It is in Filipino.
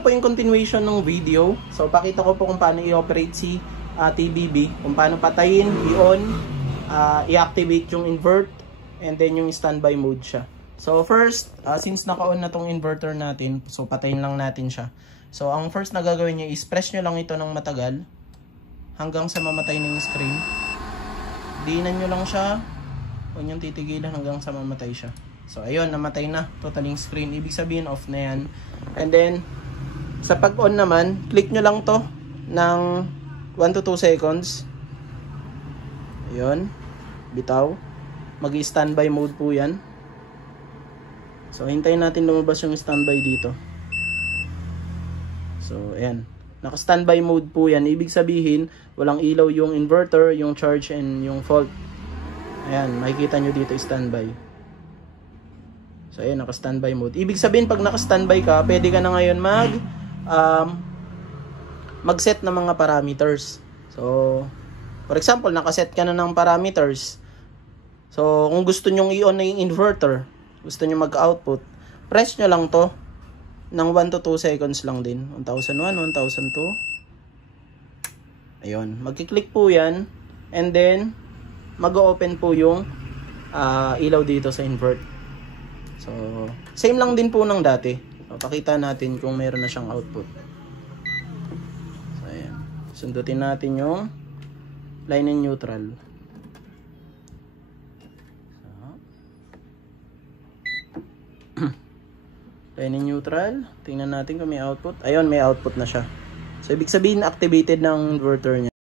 po yung continuation ng video. So pakita ko po kung paano i-operate si TBB, kung paano patayin, i-on, i-activate yung invert, and then yung standby mode siya. So first, since naka-on na tong inverter natin, so patayin lang natin siya. So ang first na gagawin niyo is press nyo lang ito ng matagal hanggang sa mamatay na yung screen. Diinan nyo lang siya, huwag nyo titigilan hanggang sa mamatay siya. So ayun, namatay na totaling screen, ibig sabihin off na yan. And then sa pag-on naman, click nyo lang to ng 1 to 2 seconds. Ayun, bitaw. Mag-standby mode po yan. So hintayin natin lumabas yung standby dito. So ayan, naka-standby mode po yan. Ibig sabihin walang ilaw yung inverter, yung charge, and yung fault. Ayan, makikita nyo dito standby. So ayan, naka-standby mode. Ibig sabihin pag naka-standby ka, pwede ka na ngayon mag-set ng mga parameters. So for example, naka-set ka na ng parameters. So kung gusto nyong i-on na yung inverter, gusto nyo mag-output, press nyo lang to ng 1 to 2 seconds lang din. 1001, 1002. Ayun, magkiklik po yan, and then mag-open po yung ilaw dito sa invert. So same lang din po ng dati. So, pakita natin kung meron na siyang output. So ayan, sundutin natin yung line and neutral. Line and neutral. Tingnan natin kung may output. Ayun, may output na siya. So ibig sabihin activated ng inverter niya.